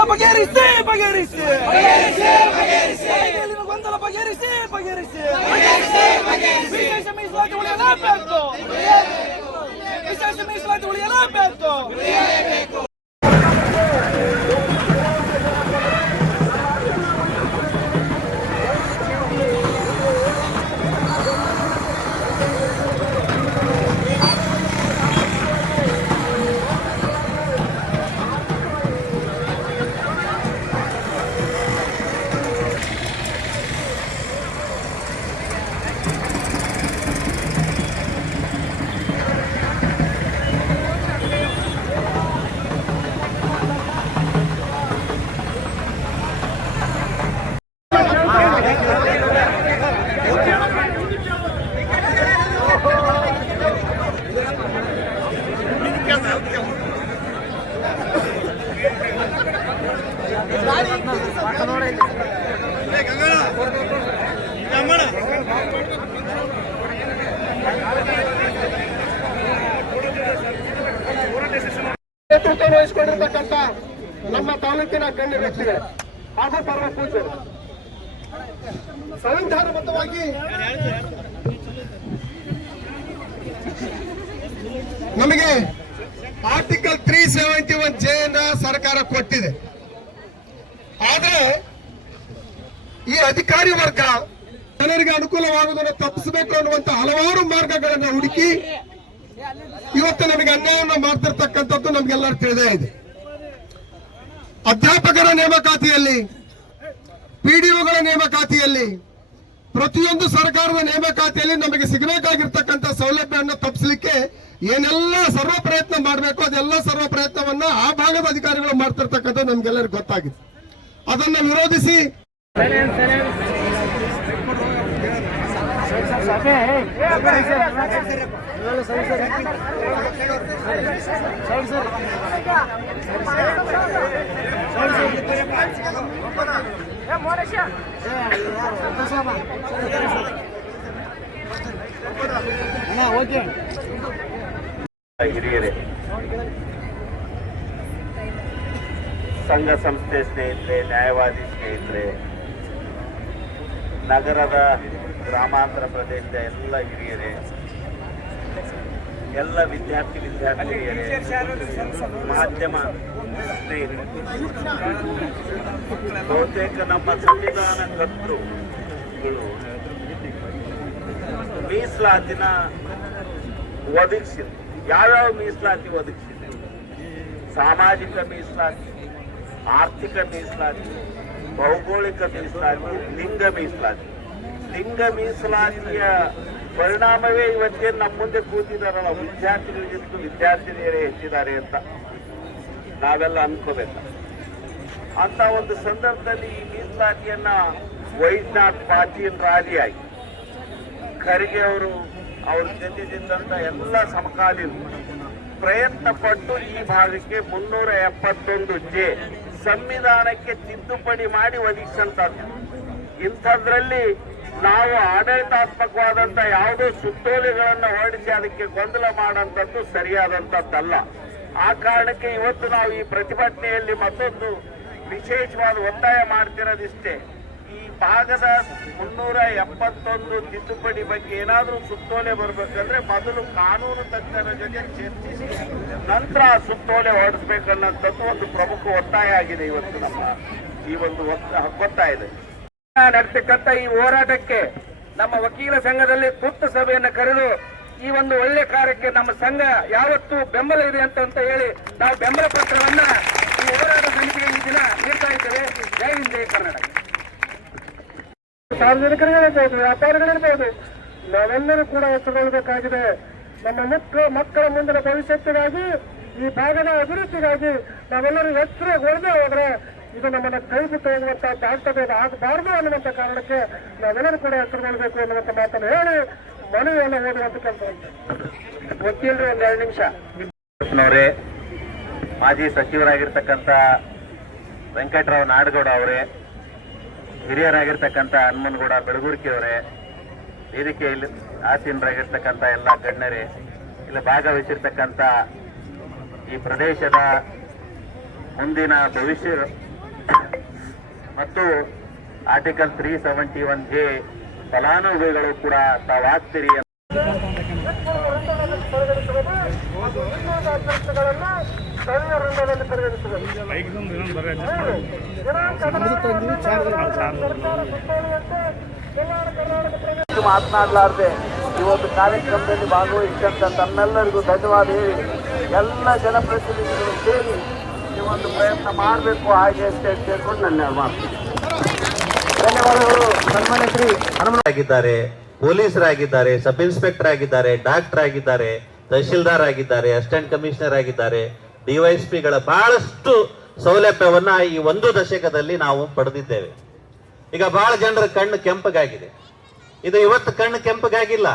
ಗೊಂದಲ ಬಗೆಹರಿಸಿ ಬಗೆಹರಿಸಿ. ಗೊಂದಲ ಬಗೆಹರಿಸಿ ಬಗೆಹರಿಸಿ. ವಿಶೇಷ ಮೀಸಲಾತಿ ಉಳಿಯಲೇಬೇಕು. ವಿಶೇಷ ಮೀಸಲಾತಿ ಉಳಿಯಲೇಬೇಕು. ನೇತೃತ್ವ ವಹಿಸಿಕೊಂಡಿರ್ತಕ್ಕಂಥ ನಮ್ಮ ತಾಲೂಕಿನ ಗಣ್ಯ ವ್ಯಕ್ತಿಗಳು, ಹಾಗೂ ಪರಮ ಪೂಜ್ಯರು, ಸಂವಿಧಾನಬದ್ಧವಾಗಿ ನಮಗೆ article three seventy one J ಸರ್ಕಾರ ಕೊಟ್ಟಿದೆ ಆದ್ರೆ ಈ ಅಧಿಕಾರಿ ವರ್ಗ ಜನರಿಗೆ ಅನುಕೂಲವಾಗುವುದನ್ನು ತಪ್ಪಿಸಬೇಕು ಅನ್ನುವಂತ ಹಲವಾರು ಮಾರ್ಗಗಳನ್ನು ಹುಡುಕಿ ಇವತ್ತು ನಮಗೆ ಅನ್ಯಾಯವನ್ನು ಮಾಡ್ತಿರ್ತಕ್ಕಂಥದ್ದು ನಮ್ಗೆಲ್ಲರೂ ತಿಳಿದೇ ಇದೆ. ಅಧ್ಯಾಪಕರ ನೇಮಕಾತಿಯಲ್ಲಿ, ಪಿಡಿಒಗಳ ನೇಮಕಾತಿಯಲ್ಲಿ, ಪ್ರತಿಯೊಂದು ಸರ್ಕಾರದ ನೇಮಕಾತಿಯಲ್ಲಿ ನಮಗೆ ಸಿಗಬೇಕಾಗಿರ್ತಕ್ಕಂಥ ಸೌಲಭ್ಯವನ್ನು ತಪ್ಪಿಸಲಿಕ್ಕೆ ಏನೆಲ್ಲ ಸರ್ವ ಪ್ರಯತ್ನ ಮಾಡಬೇಕು, ಅದೆಲ್ಲ ಸರ್ವ ಪ್ರಯತ್ನವನ್ನ ಆ ಭಾಗದ ಅಧಿಕಾರಿಗಳು ಮಾಡ್ತಿರ್ತಕ್ಕಂಥದ್ದು ನಮ್ಗೆಲ್ಲರಿಗೂ ಗೊತ್ತಾಗಿದೆ. ಅದನ್ನ ವಿರೋಧಿಸಿ ಹಿರಿಯರೇ ಸಂಘ ಸಂಸ್ಥೆ ಸ್ನೇಹಿತರೆ ನ್ಯಾಯವಾದಿ ಸ್ನೇಹಿತರೆ ನಗರದ ಗ್ರಾಮಾಂತರ ಪ್ರದೇಶದ ಎಲ್ಲ ಹಿರಿಯರೇ, ಎಲ್ಲ ವಿದ್ಯಾರ್ಥಿ ವಿದ್ಯಾರ್ಥಿನಿಯರೇ, ಮಾಧ್ಯಮ ಬಹುತೇಕ ನಮ್ಮ ಸಂವಿಧಾನ ಕರ್ತೃಗಳು ಮೀಸಲಾತಿನ ಒದಗಿಸಿದ್ರು. ಯಾವ್ಯಾವ ಮೀಸಲಾತಿ ಒದಗಿಸಿದ್ರು? ಸಾಮಾಜಿಕ ಮೀಸಲಾತಿ, ಆರ್ಥಿಕ ಮೀಸಲಾತಿ ಭೌಗೋಳಿಕ ಮೀಸಲಾತಿ, ಲಿಂಗ ಮೀಸಲಾತಿ. ಲಿಂಗ ಮೀಸಲಾತಿಯ ಪರಿಣಾಮವೇ ಇವತ್ತೇನು ನಮ್ಮ ಮುಂದೆ ಕೂತಿದಾರಲ್ಲ ವಿದ್ಯಾರ್ಥಿಗಳಿಗಿಂತ ವಿದ್ಯಾರ್ಥಿನಿಯರೇ ಹೆಚ್ಚಿದ್ದಾರೆ ಅಂತ. ನಾವೆಲ್ಲ ಅನ್ಕೋಬೇಕ. ಅಂತ ಒಂದು ಸಂದರ್ಭದಲ್ಲಿ ಈ ಮೀಸಲಾತಿಯನ್ನ ವೈದ್ಯನಾಥ್ ಪಾಟೀಲ್ ರಾಜಿಯಾಗಿ, ಖರ್ಗೆ ಅವರು ಅವ್ರ ಜೊತೆಗಿದ್ದಂತ ಎಲ್ಲ ಸಮಕಾಲೀನ ಪ್ರಯತ್ನ ಪಟ್ಟು ಈ ಭಾಗಕ್ಕೆ ಮುನ್ನೂರ ಎಪ್ಪತ್ತೊಂದು ಜೆ ಸಂವಿಧಾನಕ್ಕೆ ತಿದ್ದುಪಡಿ ಮಾಡಿ ಒದಗಿಸಂತದ್ದು ಇಂಥದ್ರಲ್ಲಿ ನಾವು ಆಡಳಿತಾತ್ಮಕವಾದಂತ ಯಾವುದೋ ಸುತ್ತೋಲೆಗಳನ್ನು ಹೊರಡಿಸಿ ಅದಕ್ಕೆ ಗೊಂದಲ ಮಾಡಂತದ್ದು ಸರಿಯಾದಂತದ್ದಲ್ಲ ಆ ಕಾರಣಕ್ಕೆ ಇವತ್ತು ನಾವು ಈ ಪ್ರತಿಭಟನೆಯಲ್ಲಿ ಮತ್ತೊಂದು ವಿಶೇಷವಾದ ಒತ್ತಾಯ ಮಾಡ್ತಿರೋದಿಷ್ಟೇ. ಈ ಭಾಗದ ಮುನ್ನೂರ ಎಪ್ಪತ್ತೊಂದು ತಿದ್ದುಪಡಿ ಬಗ್ಗೆ ಏನಾದರೂ ಸುತ್ತೋಲೆ ಬರಬೇಕಂದ್ರೆ ಮೊದಲು ಕಾನೂನು ತಜ್ಞರ ಜೊತೆ ಚರ್ಚಿಸಿ, ನಂತರ ಆ ಸುತ್ತೋಲೆ ಹೊರಡಿಸ್ಬೇಕನ್ನೋಂಥದ್ದು ಒಂದು ಪ್ರಮುಖ ಒತ್ತಾಯ ಆಗಿದೆ ಇವತ್ತು ನಮ್ಮ ಈ ಒಂದು ಒತ್ತ- ಒತ್ತಾಯ ಇದೆ ನಡೆಸತಕ್ಕಂತ ಈ ಹೋರಾಟಕ್ಕೆ ನಮ್ಮ ವಕೀಲ ಸಂಘದಲ್ಲಿ ತುರ್ತು ಸಭೆಯನ್ನು ಕರೆದು ಈ ಒಂದು ಒಳ್ಳೆ ಕಾರ್ಯಕ್ಕೆ ನಮ್ಮ ಸಂಘ ಯಾವತ್ತೂ ಬೆಂಬಲ ಇದೆ ಅಂತ ಅಂತ ಹೇಳಿ ನಾವು ಬೆಂಬಲ ಪತ್ರವನ್ನ ಈ ಹೋರಾಟ ಸಮಿತಿಗೆ ಈ ದಿನ ನೀಡ್ತಾ ಇದ್ದೇವೆ. ಜೈ ಹಿಂದ್, ಜೈ ಕರ್ನಾಟಕ. ಸಾರ್ವಜನಿಕರಿಗಿರ್ಬೋದು ವ್ಯಾಪಾರಿಗಳಿರ್ಬೋದು ನಾವೆಲ್ಲರೂ ಕೂಡ ಹೆಸರುಗೊಳ್ಳಬೇಕಾಗಿದೆ. ನಮ್ಮ ಮಕ್ಕಳು ಮಕ್ಕಳ ಮುಂದಿನ ಭವಿಷ್ಯಕ್ಕಾಗಿ ಈ ಭಾಗದ ಅಭಿವೃದ್ಧಿಗಾಗಿ ನಾವೆಲ್ಲರೂ ಎಚ್ಚರಗೊಳ್ಳದೆ ಹೋದ್ರೆ ಇದು ನಮ್ಮನ್ನ ಕೈ ಬಿಟ್ಟು ಹೋಗುವಂತ ಆಗಬಾರದು ಅನ್ನುವಂತ ಕಾರಣಕ್ಕೆ ನಾವೆಲ್ಲರೂ ಕೂಡ ಹೆಸರುಗೊಳ್ಳಬೇಕು ಅನ್ನುವಂತ ಮಾತನ್ನು ಹೇಳಿ ಮನವಿಯನ್ನು ಓದುವಂತ ಕೆಲಸ ವಕೀಲರು ಒಂದ್ ಎರಡು ನಿಮಿಷ. ಅವರೇ ಮಾಜಿ ಸಚಿವರಾಗಿರ್ತಕ್ಕಂಥ ವೆಂಕಟರಾವ್ ನಾಡಗೌಡ ಅವರೇ ಹಿರಿಯರಾಗಿರ್ತಕ್ಕಂಥ ಹನುಮನಗೌಡ ಬೆಳಗುರ್ಕಿಯವರೇ, ವೇದಿಕೆಯಲ್ಲಿ ಆಸೀನರಾಗಿರ್ತಕ್ಕಂಥ ಎಲ್ಲ ಗಣ್ಯರೇ, ಇಲ್ಲಿ ಭಾಗವಹಿಸಿರ್ತಕ್ಕಂಥ ಈ ಪ್ರದೇಶದ ಮುಂದಿನ ಭವಿಷ್ಯ ಮತ್ತು article three seventy one J ಫಲಾನುಭವಿಗಳು ಕೂಡ ತಾವಾಗ್ತೀರಿ ಅಂತ ಪರಿಗಣಿಸುವುದು ಮತ್ತು ಇನ್ನುಳಿದ ಅಭ್ಯರ್ಥಿಗಳನ್ನ ಸ್ಥಳೀಯ ವೃಂದದಲ್ಲಿ ದಿನಾಂಕ ಹದಿನಾರು ಮಾತನಾಡಲಾರ್ದೆ ಇವತ್ತು ಕಾರ್ಯಕ್ರಮದಲ್ಲಿ ಭಾಗವಹಿಸಿದಂತ ತಮ್ಮೆಲ್ಲರಿಗೂ ಧನ್ಯವಾದ ಹೇಳಿ ಎಲ್ಲ ಜನಪ್ರತಿನಿಧಿಗಳು ಸೇರಿ ಈ ಒಂದು ಪ್ರಯತ್ನ ಮಾಡಬೇಕು ಹಾಗೆ ಅಂತ ಕೇಳ್ಕೊಂಡು ನನ್ನ ಮಾತು ಧನ್ಯವಾದಗಳು. ಸನ್ಮಾನ್ಯ ಶ್ರೀ ಆಗಿದ್ದಾರೆ ಪೊಲೀಸರಾಗಿದ್ದಾರೆ ಸಬ್ ಇನ್ಸ್ಪೆಕ್ಟರ್ ಆಗಿದ್ದಾರೆ ಡಾಕ್ಟರ್ ಆಗಿದ್ದಾರೆ ತಹಶೀಲ್ದಾರ್ ಆಗಿದ್ದಾರೆ ಅಸಿಸ್ಟೆಂಟ್ ಕಮಿಷನರ್ ಆಗಿದ್ದಾರೆ. ಡಿವೈಎಸ್ಪಿಗಳ ಬಹಳಷ್ಟು ಸೌಲಭ್ಯವನ್ನ ಈ ಒಂದು ದಶಕದಲ್ಲಿ ನಾವು ಪಡೆದಿದ್ದೇವೆ. ಈಗ ಬಹಳ ಜನರ ಕಣ್ಣು ಕೆಂಪಗಾಗಿದೆ. ಇದು ಇವತ್ತು ಕಣ್ಣು ಕೆಂಪಗಾಗಿಲ್ಲ.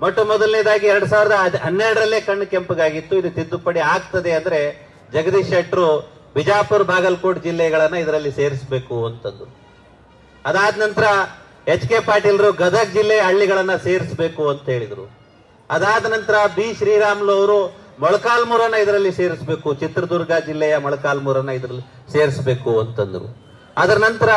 ಮೊಟ್ಟ ಮೊದಲನೇದಾಗಿ ಎರಡ್ ಸಾವಿರದ ಹನ್ನೆರಡರಲ್ಲೇ ಕಣ್ಣು ಕೆಂಪಗಾಗಿತ್ತು. ಇದು ತಿದ್ದುಪಡಿ ಆಗ್ತದೆ ಅಂದ್ರೆ ಜಗದೀಶ್ ಶೆಟ್ಟರು ಬಿಜಾಪುರ ಬಾಗಲಕೋಟ್ ಜಿಲ್ಲೆಗಳನ್ನ ಇದರಲ್ಲಿ ಸೇರಿಸಬೇಕು ಅಂತಂದು ಅದಾದ ನಂತರ ಎಚ್ ಕೆ ಪಾಟೀಲ್ರು ಗದಗ ಜಿಲ್ಲೆ ಹಳ್ಳಿಗಳನ್ನ ಸೇರಿಸಬೇಕು ಅಂತ ಹೇಳಿದ್ರು. ಅದಾದ ನಂತರ ಬಿ ಶ್ರೀರಾಮ್ಲು ಅವರು ಮೊಳಕಾಲ್ಮೂರನ್ನ ಇದರಲ್ಲಿ ಸೇರಿಸಬೇಕು, ಚಿತ್ರದುರ್ಗ ಜಿಲ್ಲೆಯ ಮೊಳಕಾಲ್ಮೂರನ್ನ ಇದರಲ್ಲಿ ಸೇರಿಸಬೇಕು ಅಂತಂದ್ರು. ಅದರ ನಂತರ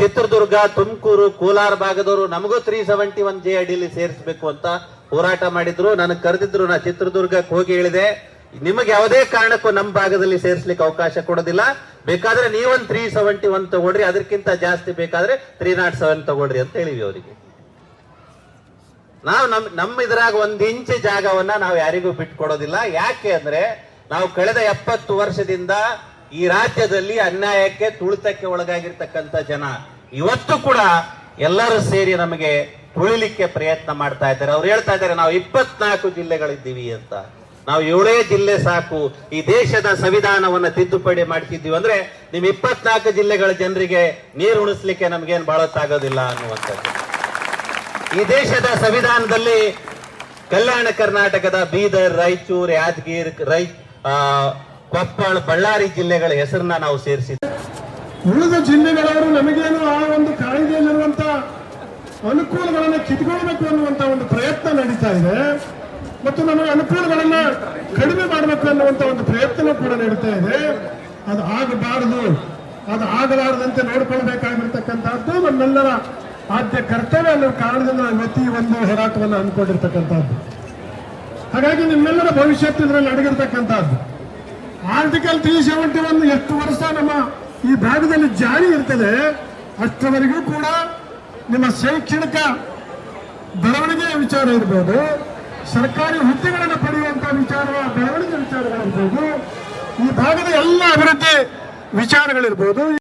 ಚಿತ್ರದುರ್ಗ, ತುಮಕೂರು, ಕೋಲಾರ ಭಾಗದವರು ನಮಗೂ ತ್ರೀ ಸೆವೆಂಟಿ ಒನ್ ಜೆ ಅಡಿಯಲ್ಲಿ ಸೇರಿಸಬೇಕು ಅಂತ ಹೋರಾಟ ಮಾಡಿದ್ರು. ನನಗೆ ಕರೆದಿದ್ರು, ನಾ ಚಿತ್ರದುರ್ಗಕ್ಕೆ ಹೋಗಿ ಹೇಳಿದೆ. ನಿಮಗೆ ಯಾವುದೇ ಕಾರಣಕ್ಕೂ ನಮ್ಮ ಭಾಗದಲ್ಲಿ ಸೇರಿಸಲಿಕ್ಕೆ ಅವಕಾಶ ಕೊಡೋದಿಲ್ಲ. ಬೇಕಾದ್ರೆ ನೀವೊಂದು ತ್ರೀ ಸೆವೆಂಟಿ ಒನ್ ತಗೊಳ್ರಿ, ಅದಕ್ಕಿಂತ ಜಾಸ್ತಿ ಬೇಕಾದ್ರೆ ತ್ರೀ ನಾಟ್ ಸೆವೆನ್ ತಗೊಳ್ರಿ ಅಂತ ಹೇಳಿವಿ ಅವರಿಗೆ. ನಾವು ನಮ್, ನಮ್ಮ ಇದ್ರಾಗ ಒಂದ್ ಇಂಚ್ ಜಾಗವನ್ನ ನಾವು ಯಾರಿಗೂ ಬಿಟ್ಕೊಡೋದಿಲ್ಲ. ಯಾಕೆ ಅಂದ್ರೆ ನಾವು ಕಳೆದ ಎಪ್ಪತ್ತು ವರ್ಷದಿಂದ ಈ ರಾಜ್ಯದಲ್ಲಿ ಅನ್ಯಾಯಕ್ಕೆ, ತುಳಿತಕ್ಕೆ ಒಳಗಾಗಿರ್ತಕ್ಕಂಥ ಜನ. ಇವತ್ತು ಕೂಡ ಎಲ್ಲರೂ ಸೇರಿ ನಮಗೆ ತುಳಿಲಿಕ್ಕೆ ಪ್ರಯತ್ನ ಮಾಡ್ತಾ ಇದ್ದಾರೆ. ಅವ್ರು ಹೇಳ್ತಾ ಇದ್ದಾರೆ, ನಾವು ಇಪ್ಪತ್ನಾಲ್ಕು ಜಿಲ್ಲೆಗಳಿದ್ದೀವಿ ಅಂತ. ನಾವು ಏಳೇ ಜಿಲ್ಲೆ ಸಾಕು. ಈ ದೇಶದ ಸಂವಿಧಾನವನ್ನ ತಿದ್ದುಪಡಿ ಮಾಡ್ತಿದ್ದೀವಿ ಅಂದ್ರೆ ನಿಮ್ ಇಪ್ಪತ್ನಾಲ್ಕು ಜಿಲ್ಲೆಗಳ ಜನರಿಗೆ ನೀರು ಉಣಿಸ್ಲಿಕ್ಕೆ ನಮ್ಗೇನ್ ಬಾಳತ್ತಾಗೋದಿಲ್ಲ ಅನ್ನುವಂಥದ್ದು. ಈ ದೇಶದ ಸಂವಿಧಾನದಲ್ಲಿ ಕಲ್ಯಾಣ ಕರ್ನಾಟಕದ ಬೀದರ್, ರಾಯಚೂರು, ಯಾದಗಿರ್, ರೈ ಕೊಪ್ಪಳ, ಬಳ್ಳಾರಿ ಜಿಲ್ಲೆಗಳ ಹೆಸರನ್ನ ನಾವು ಸೇರಿಸಿದ್ದೇವೆ ಉಳಿದ ಜಿಲ್ಲೆಗಳವರು ನಮಗೇನು ಆ ಒಂದು ಕಾಯ್ದೆಯಲ್ಲಿರುವಂತ ಅನುಕೂಲಗಳನ್ನ ಕಿತ್ಕೊಳ್ಬೇಕು ಅನ್ನುವಂತ ಒಂದು ಪ್ರಯತ್ನ ನಡೀತಾ ಇದೆ. ಮತ್ತು ನಮಗೆ ಅನುಕೂಲಗಳನ್ನ ಕಡಿಮೆ ಮಾಡಬೇಕು ಅನ್ನುವಂತ ಒಂದು ಪ್ರಯತ್ನ ಕೂಡ ನಡೀತಾ ಇದೆ. ಅದು ಆಗಬಾರದು. ಅದು ಆಗಲಾರದಂತೆ ನೋಡ್ಕೊಳ್ಬೇಕಾಗಿರ್ತಕ್ಕಂಥದ್ದು ನಮ್ಮೆಲ್ಲರ ಆದ್ಯ ಕರ್ತವ್ಯ ಅನ್ನೋ ಕಾರಣದಿಂದ ನಾವು ಇವತ್ತಿ ಒಂದು ಹೋರಾಟವನ್ನು ಅಂದ್ಕೊಂಡಿರ್ತಕ್ಕಂಥದ್ದು ಹಾಗಾಗಿ ನಿಮ್ಮೆಲ್ಲರ ಭವಿಷ್ಯತ್ತು ಇದರಲ್ಲಿ ಅಡಗಿರ್ತಕ್ಕಂಥದ್ದು. ಆರ್ಟಿಕಲ್ ತ್ರೀ ಸೆವೆಂಟಿ ಒನ್ ಎಷ್ಟು ವರ್ಷ ನಮ್ಮ ಈ ಭಾಗದಲ್ಲಿ ಜಾರಿ ಇರ್ತದೆ ಅಷ್ಟವರಿಗೂ ಕೂಡ ನಿಮ್ಮ ಶೈಕ್ಷಣಿಕ ಬೆಳವಣಿಗೆಯ ವಿಚಾರ ಇರ್ಬೋದು, ಸರ್ಕಾರಿ ಹುದ್ದೆಗಳನ್ನು ಪಡೆಯುವಂತ ವಿಚಾರ, ಬೆಳವಣಿಗೆ ವಿಚಾರಗಳಿರ್ಬೋದು ಈ ಭಾಗದ ಎಲ್ಲ ಅಭಿವೃದ್ಧಿ ವಿಚಾರಗಳಿರ್ಬೋದು.